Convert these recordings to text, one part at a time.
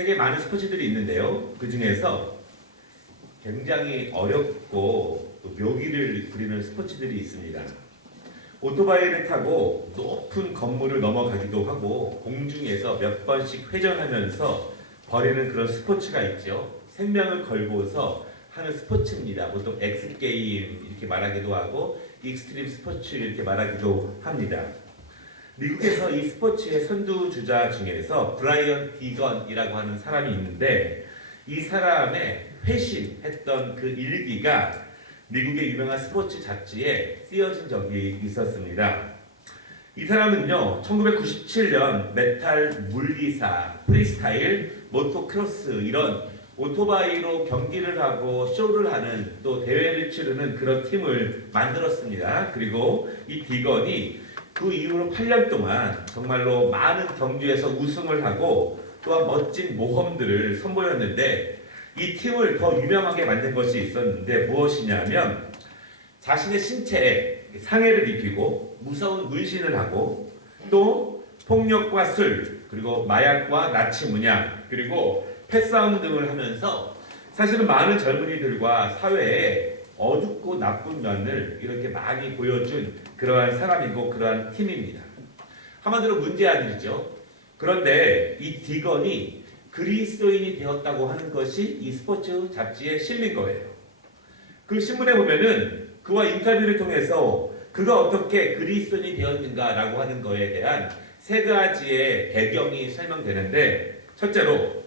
세계에 많은 스포츠들이 있는데요. 그 중에서 굉장히 어렵고 또 묘기를 부리는 스포츠들이 있습니다. 오토바이를 타고 높은 건물을 넘어가기도 하고 공중에서 몇 번씩 회전하면서 벌이는 그런 스포츠가 있죠. 생명을 걸고서 하는 스포츠입니다. 보통 엑스게임 이렇게 말하기도 하고 익스트림 스포츠 이렇게 말하기도 합니다. 미국에서 이 스포츠의 선두주자 중에서 브라이언 디건이라고 하는 사람이 있는데 이 사람의 회신했던 그 일기가 미국의 유명한 스포츠 잡지에 쓰여진 적이 있었습니다. 이 사람은요, 1997년 메탈 물리사, 프리스타일, 모토크로스 이런 오토바이로 경기를 하고 쇼를 하는 또 대회를 치르는 그런 팀을 만들었습니다. 그리고 이 디건이 그 이후로 8년 동안 정말로 많은 경주에서 우승을 하고 또한 멋진 모험들을 선보였는데 이 팀을 더 유명하게 만든 것이 있었는데 무엇이냐면 자신의 신체에 상해를 입히고 무서운 문신을 하고 또 폭력과 술 그리고 마약과 나치 문양 그리고 패싸움 등을 하면서 사실은 많은 젊은이들과 사회에 어둡고 나쁜 면을 이렇게 많이 보여준 그러한 사람이고 그러한 팀입니다. 한마디로 문제아들이죠. 그런데 이 디건이 그리스도인이 되었다고 하는 것이 이 스포츠 잡지에 실린 거예요. 그 신문에 보면은 그와 인터뷰를 통해서 그가 어떻게 그리스도인이 되었는가라고 하는 거에 대한 세 가지의 배경이 설명되는데 첫째로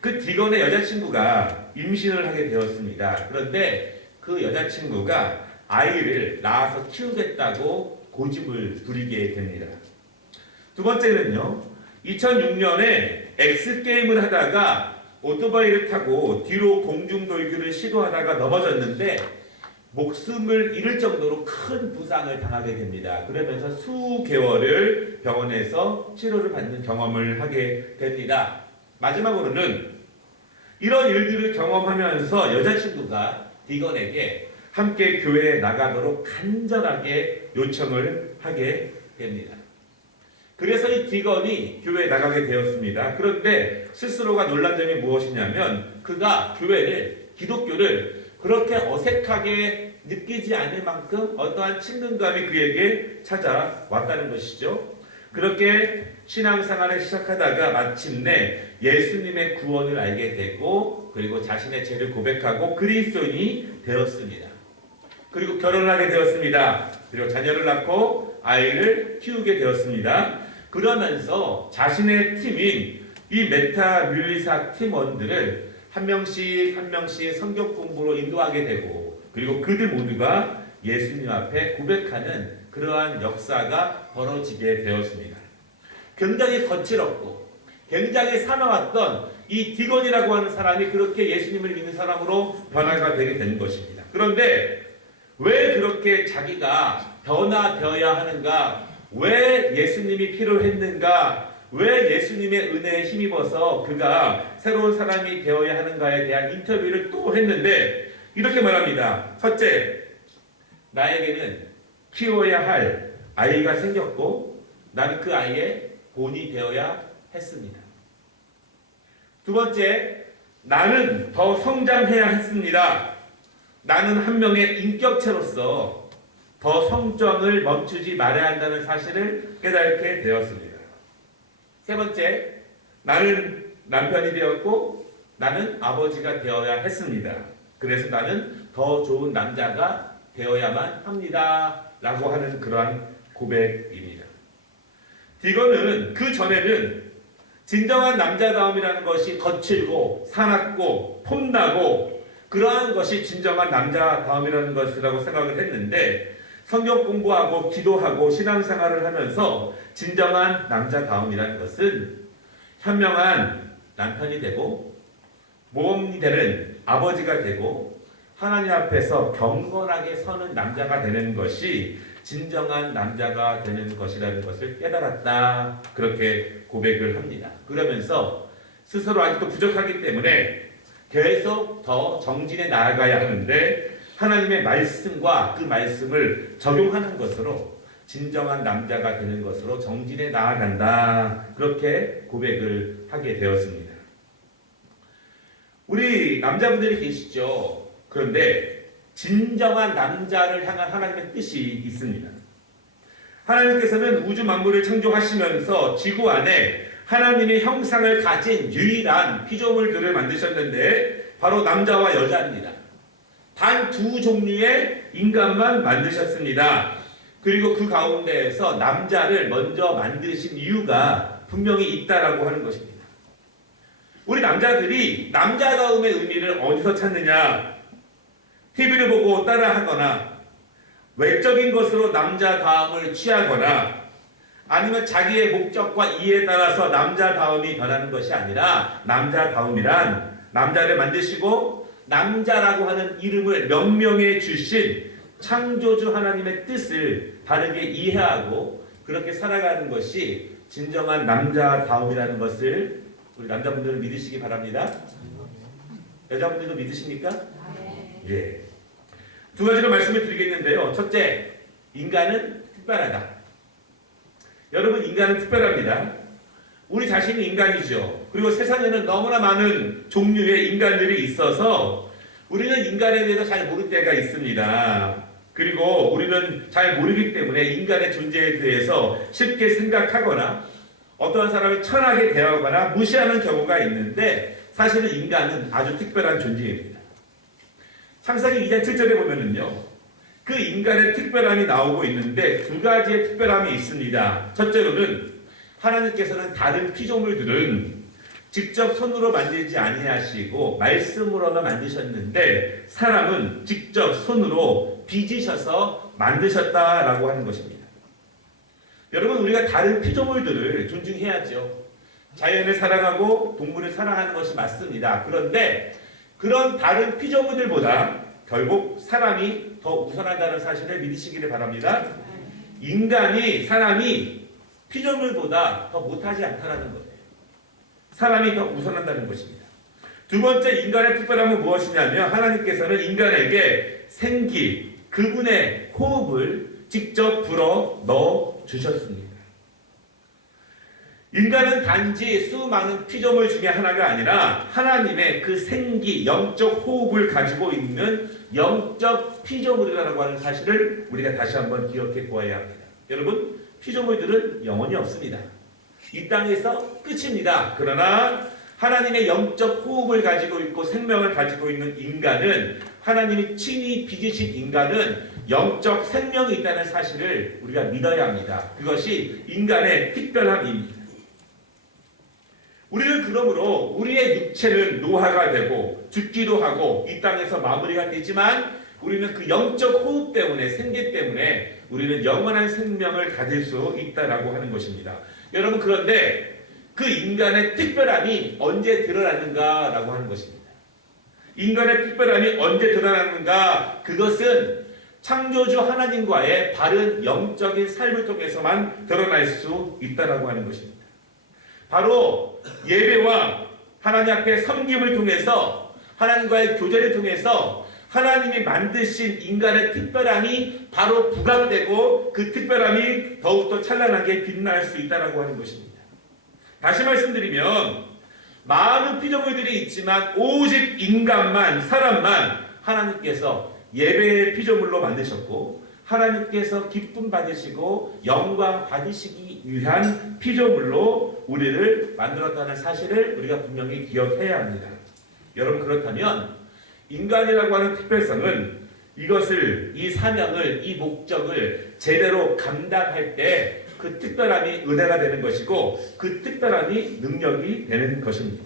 그 디건의 여자친구가 임신을 하게 되었습니다. 그런데 그 여자친구가 아이를 낳아서 키우겠다고 고집을 부리게 됩니다. 두 번째는요. 2006년에 X게임을 하다가 오토바이를 타고 뒤로 공중돌기를 시도하다가 넘어졌는데 목숨을 잃을 정도로 큰 부상을 당하게 됩니다. 그러면서 수개월을 병원에서 치료를 받는 경험을 하게 됩니다. 마지막으로는 이런 일들을 경험하면서 여자친구가 디건에게 함께 교회에 나가도록 간절하게 요청을 하게 됩니다. 그래서 이 디건이 교회에 나가게 되었습니다. 그런데 스스로가 놀란 점이 무엇이냐면 그가 교회를, 기독교를 그렇게 어색하게 느끼지 않을 만큼 어떠한 친근감이 그에게 찾아왔다는 것이죠. 그렇게 신앙생활을 시작하다가 마침내 예수님의 구원을 알게 되고 그리고 자신의 죄를 고백하고 그리스도인이 되었습니다. 그리고 결혼을 하게 되었습니다. 그리고 자녀를 낳고 아이를 키우게 되었습니다. 그러면서 자신의 팀인 이 메타 뮬리사 팀원들을 한 명씩 한 명씩 성경 공부로 인도하게 되고 그리고 그들 모두가 예수님 앞에 고백하는 그러한 역사가 벌어지게 되었습니다. 굉장히 거칠었고 굉장히 사나웠던 이 디건이라고 하는 사람이 그렇게 예수님을 믿는 사람으로 변화가 되게 되는 것입니다. 그런데 왜 그렇게 자기가 변화되어야 하는가? 왜 예수님이 필요했는가? 왜 예수님의 은혜에 힘입어서 그가 새로운 사람이 되어야 하는가에 대한 인터뷰를 또 했는데 이렇게 말합니다. 첫째, 나에게는 키워야 할 아이가 생겼고 나는 그 아이의 본이 되어야 했습니다. 두 번째, 나는 더 성장해야 했습니다. 나는 한 명의 인격체로서 더 성장을 멈추지 말아야 한다는 사실을 깨닫게 되었습니다. 세 번째, 나는 남편이 되었고 나는 아버지가 되어야 했습니다. 그래서 나는 더 좋은 남자가 되어야만 합니다. 라고 하는 그러한 고백입니다. 디건은 그 전에는 진정한 남자다움이라는 것이 거칠고 사납고 폼나고 그러한 것이 진정한 남자다움이라는 것이라고 생각을 했는데 성경 공부하고 기도하고 신앙생활을 하면서 진정한 남자다움이라는 것은 현명한 남편이 되고 모험이 되는 아버지가 되고 하나님 앞에서 경건하게 서는 남자가 되는 것이 진정한 남자가 되는 것이라는 것을 깨달았다. 그렇게 고백을 합니다. 그러면서 스스로 아직도 부족하기 때문에 계속 더 정진해 나아가야 하는데 하나님의 말씀과 그 말씀을 적용하는 것으로 진정한 남자가 되는 것으로 정진해 나아간다. 그렇게 고백을 하게 되었습니다. 우리 남자분들이 계시죠. 그런데 진정한 남자를 향한 하나님의 뜻이 있습니다. 하나님께서는 우주 만물을 창조하시면서 지구 안에 하나님의 형상을 가진 유일한 피조물들을 만드셨는데 바로 남자와 여자입니다. 단 두 종류의 인간만 만드셨습니다. 그리고 그 가운데에서 남자를 먼저 만드신 이유가 분명히 있다라고 하는 것입니다. 우리 남자들이 남자다움의 의미를 어디서 찾느냐? TV를 보고 따라하거나 외적인 것으로 남자다움을 취하거나 아니면 자기의 목적과 이해에 따라서 남자다움이 변하는 것이 아니라 남자다움이란 남자를 만드시고 남자라고 하는 이름을 명명해 주신 창조주 하나님의 뜻을 바르게 이해하고 그렇게 살아가는 것이 진정한 남자다움이라는 것을 우리 남자분들은 믿으시기 바랍니다. 여자분들도 믿으십니까? 예. 두 가지로 말씀을 드리겠는데요. 첫째, 인간은 특별하다. 여러분, 인간은 특별합니다. 우리 자신이 인간이죠. 그리고 세상에는 너무나 많은 종류의 인간들이 있어서 우리는 인간에 대해서 잘 모를 때가 있습니다. 그리고 우리는 잘 모르기 때문에 인간의 존재에 대해서 쉽게 생각하거나 어떠한 사람을 천하게 대하거나 무시하는 경우가 있는데 사실은 인간은 아주 특별한 존재입니다. 창세기 2장 7절에 보면은요, 그 인간의 특별함이 나오고 있는데 두 가지의 특별함이 있습니다. 첫째로는 하나님께서는 다른 피조물들은 직접 손으로 만들지 아니하시고 말씀으로만 만드셨는데 사람은 직접 손으로 빚으셔서 만드셨다라고 하는 것입니다. 여러분, 우리가 다른 피조물들을 존중해야죠. 자연을 사랑하고 동물을 사랑하는 것이 맞습니다. 그런데 그런 다른 피조물들보다 결국 사람이 더 우선하다는 사실을 믿으시기를 바랍니다. 사람이 피조물보다 더 못하지 않다는 거예요. 사람이 더 우선한다는 것입니다. 두 번째 인간의 특별함은 무엇이냐면 하나님께서는 인간에게 생기, 그분의 호흡을 직접 불어 넣어 주셨습니다. 인간은 단지 수많은 피조물 중에 하나가 아니라 하나님의 그 생기, 영적 호흡을 가지고 있는 영적 피조물이라고 하는 사실을 우리가 다시 한번 기억해 보아야 합니다. 여러분, 피조물들은 영혼이 없습니다. 이 땅에서 끝입니다. 그러나 하나님의 영적 호흡을 가지고 있고 생명을 가지고 있는 인간은 하나님이 친히 빚으신 인간은 영적 생명이 있다는 사실을 우리가 믿어야 합니다. 그것이 인간의 특별함입니다. 우리는 그러므로 우리의 육체는 노화가 되고 죽기도 하고 이 땅에서 마무리가 되지만 우리는 그 영적 호흡 때문에 생기 때문에 우리는 영원한 생명을 가질 수 있다라고 하는 것입니다. 여러분, 그런데 그 인간의 특별함이 언제 드러나는가라고 하는 것입니다. 인간의 특별함이 언제 드러나는가? 그것은 창조주 하나님과의 바른 영적인 삶을 통해서만 드러날 수 있다라고 하는 것입니다. 바로 예배와 하나님 앞에 섬김을 통해서 하나님과의 교제를 통해서 하나님이 만드신 인간의 특별함이 바로 부각되고 그 특별함이 더욱더 찬란하게 빛날 수 있다고 하는 것입니다. 다시 말씀드리면 많은 피조물들이 있지만 오직 인간만, 사람만 하나님께서 예배의 피조물로 만드셨고 하나님께서 기쁨 받으시고 영광 받으시기 위한 피조물로 우리를 만들었다는 사실을 우리가 분명히 기억해야 합니다. 여러분, 그렇다면 인간이라고 하는 특별성은 이 사명을, 이 목적을 제대로 감당할 때 그 특별함이 은혜가 되는 것이고 그 특별함이 능력이 되는 것입니다.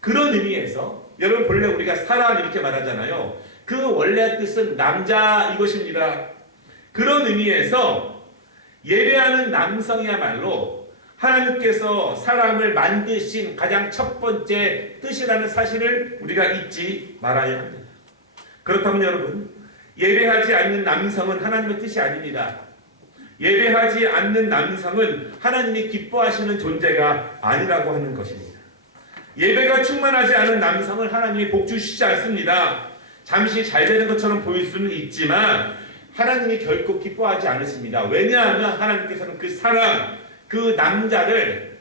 그런 의미에서 여러분, 본래 우리가 사람 이렇게 말하잖아요. 그 원래 뜻은 남자 이것입니다. 그런 의미에서 예배하는 남성이야말로 하나님께서 사람을 만드신 가장 첫 번째 뜻이라는 사실을 우리가 잊지 말아야 합니다. 그렇다면 여러분, 예배하지 않는 남성은 하나님의 뜻이 아닙니다. 예배하지 않는 남성은 하나님이 기뻐하시는 존재가 아니라고 하는 것입니다. 예배가 충만하지 않은 남성을 하나님이 복 주시지 않습니다. 잠시 잘 되는 것처럼 보일 수는 있지만 하나님이 결코 기뻐하지 않으십니다. 왜냐하면 하나님께서는 그 사람, 그 남자를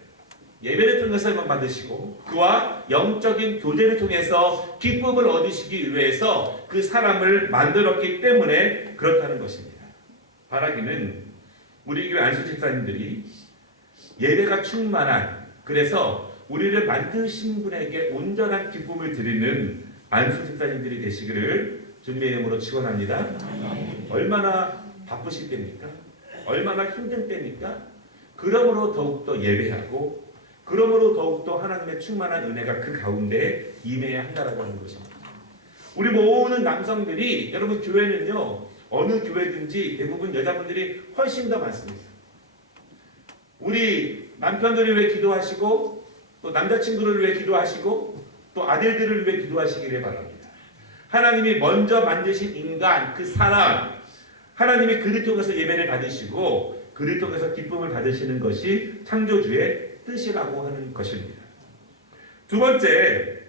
예배를 통해서만 받으시고 그와 영적인 교제를 통해서 기쁨을 얻으시기 위해서 그 사람을 만들었기 때문에 그렇다는 것입니다. 바라기는 우리 교회 안수 집사님들이 예배가 충만한, 그래서 우리를 만드신 분에게 온전한 기쁨을 드리는 안수 집사님들이 되시기를 주님의 이름으로 축원합니다. 얼마나 바쁘실 때입니까? 얼마나 힘든 때입니까? 그러므로 더욱더 예배하고, 그러므로 더욱더 하나님의 충만한 은혜가 그 가운데 임해야 한다라고 하는 것입니다. 우리 모든 남성들이, 여러분 교회는요, 어느 교회든지 대부분 여자분들이 훨씬 더 많습니다. 우리 남편들을 위해 기도하시고, 또 남자친구를 위해 기도하시고, 또 아들들을 위해 기도하시기를 바랍니다. 하나님이 먼저 만드신 인간, 그 사람, 하나님이 그를 통해서 예배를 받으시고 그를 통해서 기쁨을 받으시는 것이 창조주의 뜻이라고 하는 것입니다. 두 번째,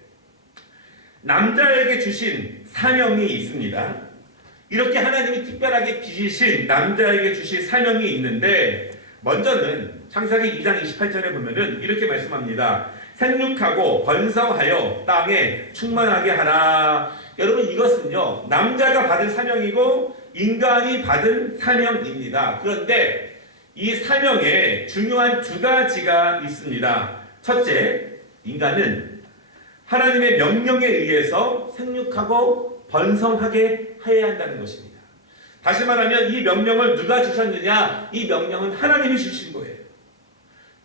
남자에게 주신 사명이 있습니다. 이렇게 하나님이 특별하게 빚으신 남자에게 주신 사명이 있는데, 먼저는 창세기 2장 28절에 보면은 이렇게 말씀합니다. 생육하고 번성하여 땅에 충만하게 하라. 여러분, 이것은요, 남자가 받은 사명이고 인간이 받은 사명입니다. 그런데 이 사명에 중요한 두 가지가 있습니다. 첫째, 인간은 하나님의 명령에 의해서 생육하고 번성하게 해야 한다는 것입니다. 다시 말하면 이 명령을 누가 주셨느냐? 이 명령은 하나님이 주신 거예요.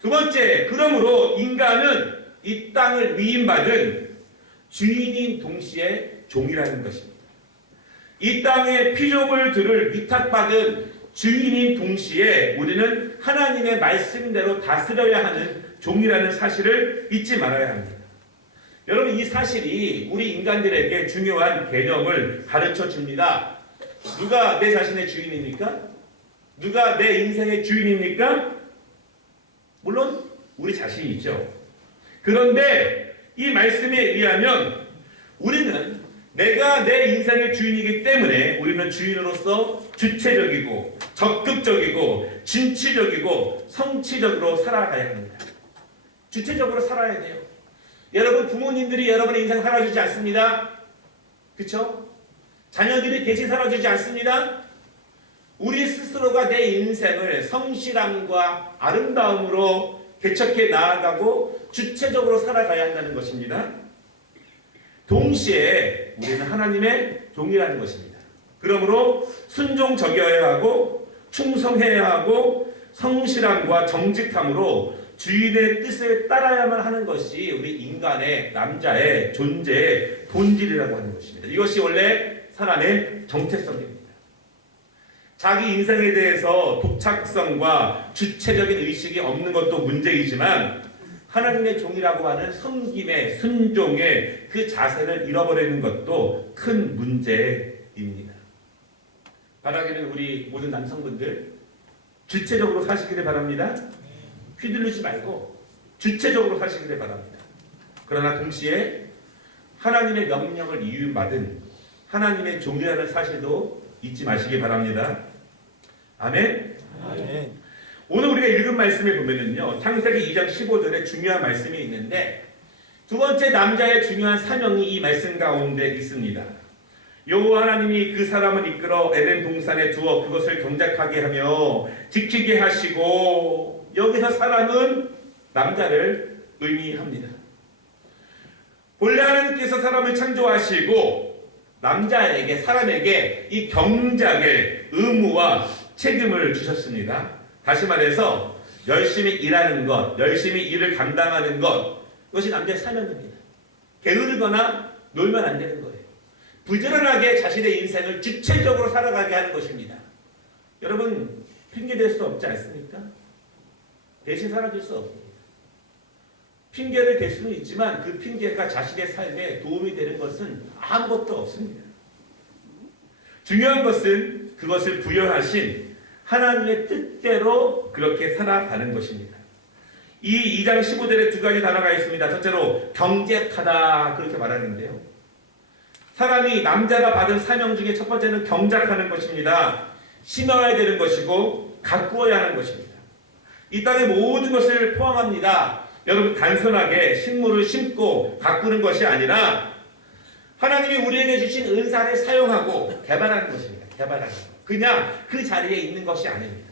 두 번째, 그러므로 인간은 이 땅을 위임받은 주인인 동시에 종이라는 것입니다. 이 땅의 피조물 들을 위탁받은 주인인 동시에 우리는 하나님의 말씀대로 다스려야 하는 종이라는 사실을 잊지 말아야 합니다. 여러분, 이 사실이 우리 인간들에게 중요한 개념을 가르쳐 줍니다. 누가 내 자신의 주인입니까? 누가 내 인생의 주인입니까? 물론 우리 자신이죠. 그런데 이 말씀에 의하면 우리는 내가 내 인생의 주인이기 때문에 우리는 주인으로서 주체적이고 적극적이고 진취적이고 성취적으로 살아가야 합니다. 주체적으로 살아야 돼요. 여러분, 부모님들이 여러분의 인생 살아주지 않습니다. 그렇죠? 자녀들이 대신 살아주지 않습니다. 우리 스스로가 내 인생을 성실함과 아름다움으로 개척해 나아가고 주체적으로 살아가야 한다는 것입니다. 동시에 우리는 하나님의 종이라는 것입니다. 그러므로 순종적이어야 하고 충성해야 하고 성실함과 정직함으로 주인의 뜻을 따라야만 하는 것이 우리 인간의, 남자의 존재의 본질이라고 하는 것입니다. 이것이 원래 사람의 정체성입니다. 자기 인생에 대해서 독창성과 주체적인 의식이 없는 것도 문제이지만 하나님의 종이라고 하는 섬김의, 순종의 그 자세를 잃어버리는 것도 큰 문제입니다. 바라기는 우리 모든 남성분들 주체적으로 사시기를 바랍니다. 휘둘리지 말고 주체적으로 사시기를 바랍니다. 그러나 동시에 하나님의 명령을 이유받은 하나님의 종이라는 사실도 잊지 마시기 바랍니다. 아멘. 아멘. 오늘 우리가 읽은 말씀을 보면은요, 창세기 2장 15절에 중요한 말씀이 있는데, 두 번째 남자의 중요한 사명이 이 말씀 가운데 있습니다. 여호와 하나님이 그 사람을 이끌어 에덴 동산에 두어 그것을 경작하게 하며 지키게 하시고, 여기서 사람은 남자를 의미합니다. 본래 하나님께서 사람을 창조하시고 남자에게, 사람에게 이 경작의 의무와 책임을 주셨습니다. 다시 말해서 열심히 일하는 것, 열심히 일을 감당하는 것, 이것이 남자의 사명입니다. 게으르거나 놀면 안 되는 거예요. 부지런하게 자신의 인생을 주체적으로 살아가게 하는 것입니다. 여러분, 핑계댈 수 없지 않습니까? 대신 살아줄 수 없습니다. 핑계를 댈 수는 있지만 그 핑계가 자신의 삶에 도움이 되는 것은 아무것도 없습니다. 중요한 것은 그것을 부여하신 하나님의 뜻대로 그렇게 살아가는 것입니다. 이 2장 15절에 두 가지 단어가 있습니다. 첫째로 경작하다, 그렇게 말하는데요. 사람이, 남자가 받은 사명 중에 첫 번째는 경작하는 것입니다. 심어야 되는 것이고 가꾸어야 하는 것입니다. 이 땅의 모든 것을 포함합니다. 여러분 단순하게 식물을 심고 가꾸는 것이 아니라 하나님이 우리에게 주신 은사를 사용하고 개발하는 것입니다. 개발하는 것. 그냥 그 자리에 있는 것이 아닙니다.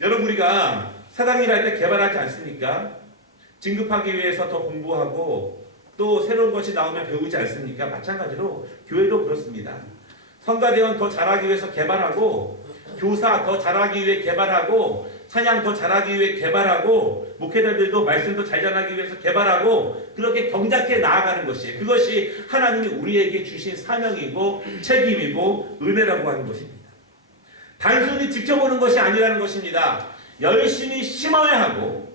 여러분 우리가 사당일 할 때 개발하지 않습니까? 진급하기 위해서 더 공부하고 또 새로운 것이 나오면 배우지 않습니까? 마찬가지로 교회도 그렇습니다. 성가대원 더 잘하기 위해서 개발하고 교사 더 잘하기 위해 개발하고 찬양 더 잘하기 위해 개발하고 목회자들도 말씀도 잘 전하기 위해서 개발하고 그렇게 경작해 나아가는 것이 그것이 하나님이 우리에게 주신 사명이고 책임이고 은혜라고 하는 것입니다. 단순히 지켜보는 것이 아니라는 것입니다. 열심히 심어야 하고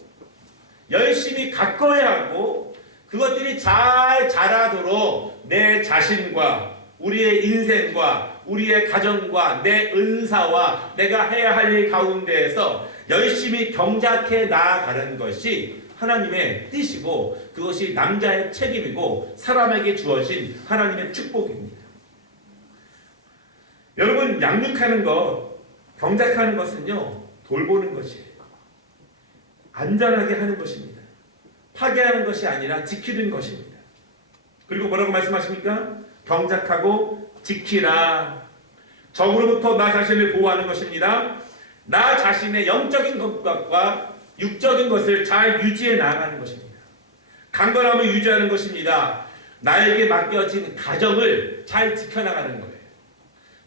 열심히 가꿔야 하고 그것들이 잘 자라도록 내 자신과 우리의 인생과 우리의 가정과 내 은사와 내가 해야 할 일 가운데에서 열심히 경작해 나아가는 것이 하나님의 뜻이고 그것이 남자의 책임이고 사람에게 주어진 하나님의 축복입니다. 여러분 양육하는 것, 경작하는 것은요 돌보는 것이에요. 안전하게 하는 것입니다. 파괴하는 것이 아니라 지키는 것입니다. 그리고 뭐라고 말씀하십니까? 경작하고 지키라. 적으로부터 나 자신을 보호하는 것입니다. 나 자신의 영적인 것과 육적인 것을 잘 유지해 나가는 것입니다. 강건함을 유지하는 것입니다. 나에게 맡겨진 가정을 잘 지켜나가는 거예요.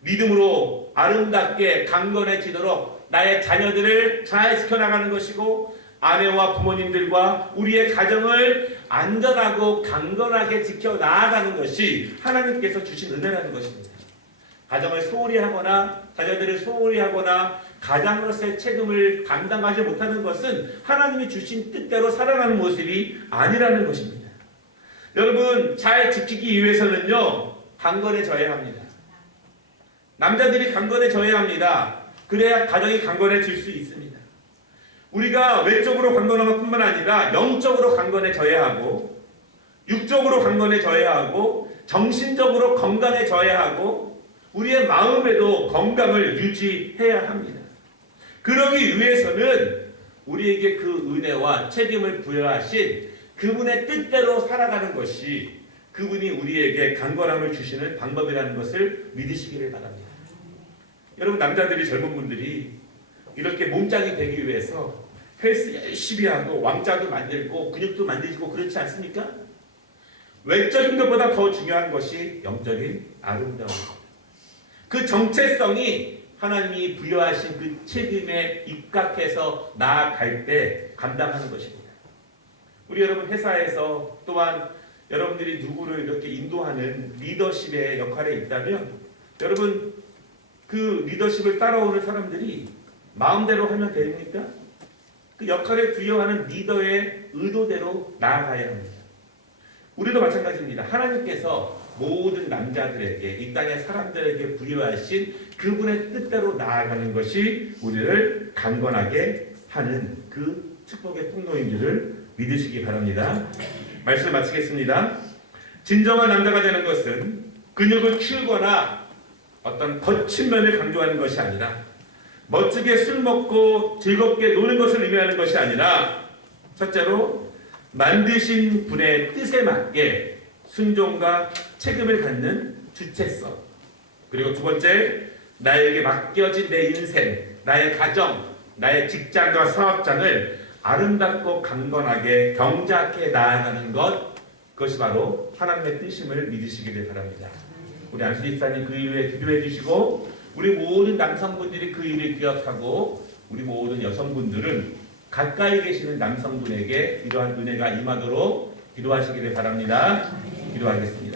믿음으로 아름답게 강건해지도록 나의 자녀들을 잘 지켜나가는 것이고 아내와 부모님들과 우리의 가정을 안전하고 강건하게 지켜나가는 것이 하나님께서 주신 은혜라는 것입니다. 가정을 소홀히 하거나 자녀들을 소홀히 하거나 가장으로서의 책임을 감당하지 못하는 것은 하나님이 주신 뜻대로 살아가는 모습이 아니라는 것입니다. 여러분 잘 지키기 위해서는요 강건해져야 합니다. 남자들이 강건해져야 합니다. 그래야 가정이 강건해질 수 있습니다. 우리가 외적으로 강건한 것뿐만 아니라 영적으로 강건해져야 하고 육적으로 강건해져야 하고 정신적으로 건강해져야 하고 우리의 마음에도 건강을 유지해야 합니다. 그러기 위해서는 우리에게 그 은혜와 책임을 부여하신 그분의 뜻대로 살아가는 것이 그분이 우리에게 강건함을 주시는 방법이라는 것을 믿으시기를 바랍니다. 여러분 남자들이 젊은 분들이 이렇게 몸짱이 되기 위해서 헬스 열심히 하고 왕자도 만들고 근육도 만들고 그렇지 않습니까? 외적인 것보다 더 중요한 것이 영적인 아름다움입니다. 그 정체성이 하나님이 부여하신 그 책임에 입각해서 나아갈 때 감당하는 것입니다. 우리 여러분 회사에서 또한 여러분들이 누구를 이렇게 인도하는 리더십의 역할에 있다면 여러분 그 리더십을 따라오는 사람들이 마음대로 하면 됩니까? 그 역할을 부여하는 리더의 의도대로 나아가야 합니다. 우리도 마찬가지입니다. 하나님께서 모든 남자들에게 이 땅의 사람들에게 부여하신 그분의 뜻대로 나아가는 것이 우리를 강건하게 하는 그 축복의 통로인 줄을 믿으시기 바랍니다. 말씀 마치겠습니다. 진정한 남자가 되는 것은 근육을 키우거나 어떤 거친 면을 강조하는 것이 아니라 멋지게 술 먹고 즐겁게 노는 것을 의미하는 것이 아니라 첫째로 만드신 분의 뜻에 맞게 순종과 책임을 갖는 주체성, 그리고 두 번째 나에게 맡겨진 내 인생, 나의 가정, 나의 직장과 사업장을 아름답고 강건하게 경작해 나아가는 것, 그것이 바로 하나님의 뜻임을 믿으시기를 바랍니다. 우리 안수 집사님 그 일을 기도해 주시고 우리 모든 남성분들이 그 일을 기억하고 우리 모든 여성분들은 가까이 계시는 남성분에게 이러한 은혜가 임하도록 기도하시기를 바랍니다. 기도하겠습니다.